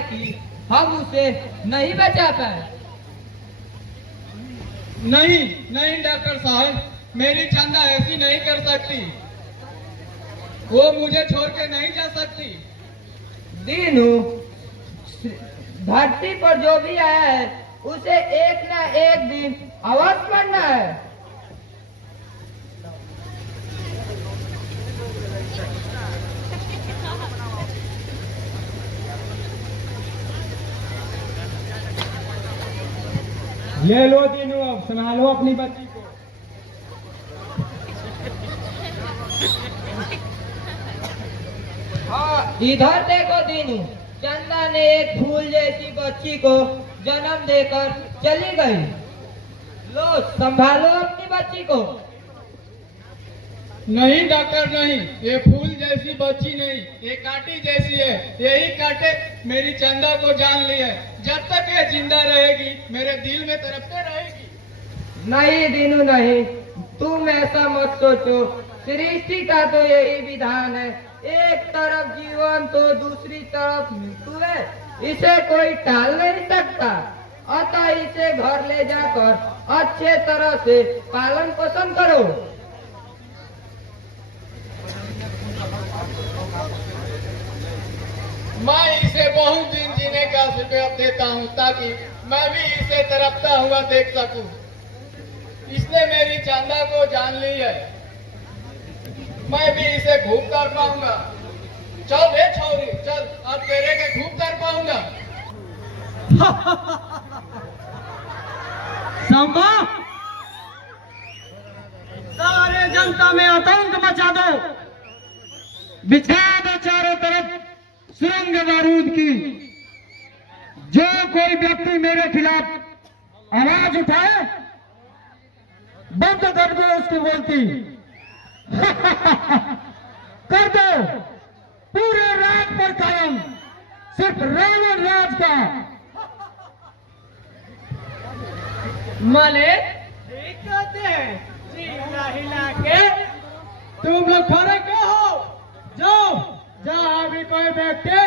है कि हम उसे नहीं बचा पाए। नहीं नहीं डॉक्टर साहब, मेरी चंदा ऐसी नहीं कर सकती। वो मुझे छोड़ के नहीं जा सकती। दीनू, धरती पर जो भी आया है उसे एक ना एक दिन अवश्य मरना है। ले लो दीनू, अब संभालो अपनी बच्ची को। हाँ, इधर देखो दीनू, चंदा ने एक फूल जैसी बच्ची को जन्म देकर चली गई। लो, संभालो अपनी बच्ची को। नहीं डॉक्टर नहीं, ये फूल जैसी बच्ची नहीं, ये कांटी जैसी है। यही कांटे मेरी चंदा को जान ली है। जब तक ये जिंदा रहेगी मेरे दिल में तड़पते रहेगी। नहीं दीनू नहीं, तुम ऐसा मत सोचो। सृष्टि का तो यही विधान है, एक तरफ जीवन तो दूसरी तरफ मृत्यु है। इसे कोई टाल नहीं सकता। अतः इसे घर ले जाकर अच्छे तरह से पालन पोषण करो। मैं इसे बहुत दिन जीने का आशीर्वाद देता हूँ ताकि मैं भी इसे तड़पता हुआ देख सकूं। इसने मेरी चंदा को जान ली है, मैं भी इसे खूब कर पाऊंगा। चल बे छोरी, चल, अब तेरे के खूब कर पाऊंगा। सांबा, सारे जनता में आतंक मचा दो, बिछा दो चारों तरफ सुरंग बारूद की। जो कोई व्यक्ति मेरे खिलाफ आवाज उठाए बंद कर दो उसकी बोलती। कर दो पूरे रात पर कायम सिर्फ रावण राज का। मालिक ठीक कहते हैं, हिला हिला के। तुम लोग खड़े क्यों हो? जाओ, जहाँ भी कोई व्यक्ति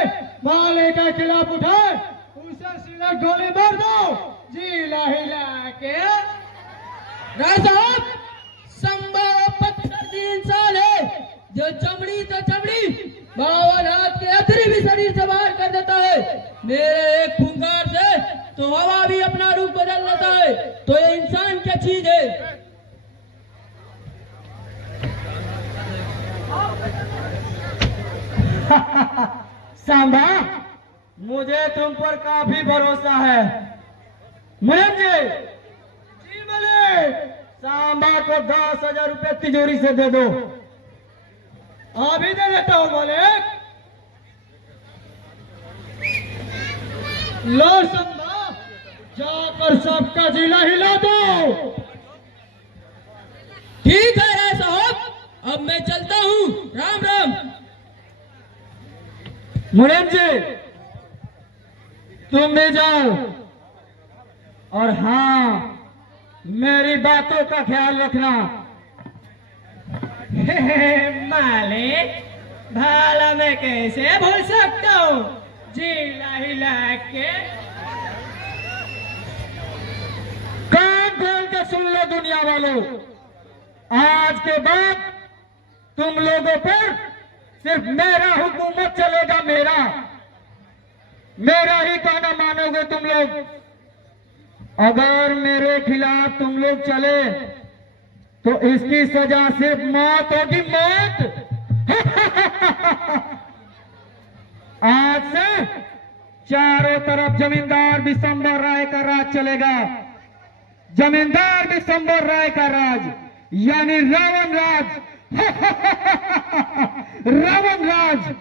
मालिक के खिलाफ उठाए उसे सीधा गोली मार दो, जिला हिला के। राय साहब, संभा पत्थर की इंसान है जो चमड़ी तो चमड़ी, 52 हाथ के अथरी भी शरीर से बाहर कर देता है। मेरे एक फुंकार से तो हवा भी अपना रूप बदल लेता है। तो ये इंसान क्या चीज है? सांबा, मुझे तुम पर काफी भरोसा है। मुनीम जी बोले, सांबा को 10,000 रुपए तिजोरी से दे दो। अभी दे देता हूँ मालिक। लो संभा, जाकर सबका जिला हिला दो। ठीक है राय साहब, अब मैं चलता हूँ। राम राम। मुनीम जी, तुम भी जाओ, और हाँ, मेरी बातों का ख्याल रखना। मालिक, भाला मैं कैसे भूल सकता हूँ, जिला हिला के। कान खोल के सुन लो दुनिया वालों, आज के बाद तुम लोगों पर सिर्फ मेरा हुकूमत चलेगा। मेरा ही कहना मानोगे तुम लोग। अगर मेरे खिलाफ तुम लोग चले तो इसकी सजा सिर्फ मौत होगी, मौत। आज से चारों तरफ जमींदार बिशंबर राय का राज चलेगा। जमींदार बिशंबर राय का राज, यानी रावण राज। रावण राज।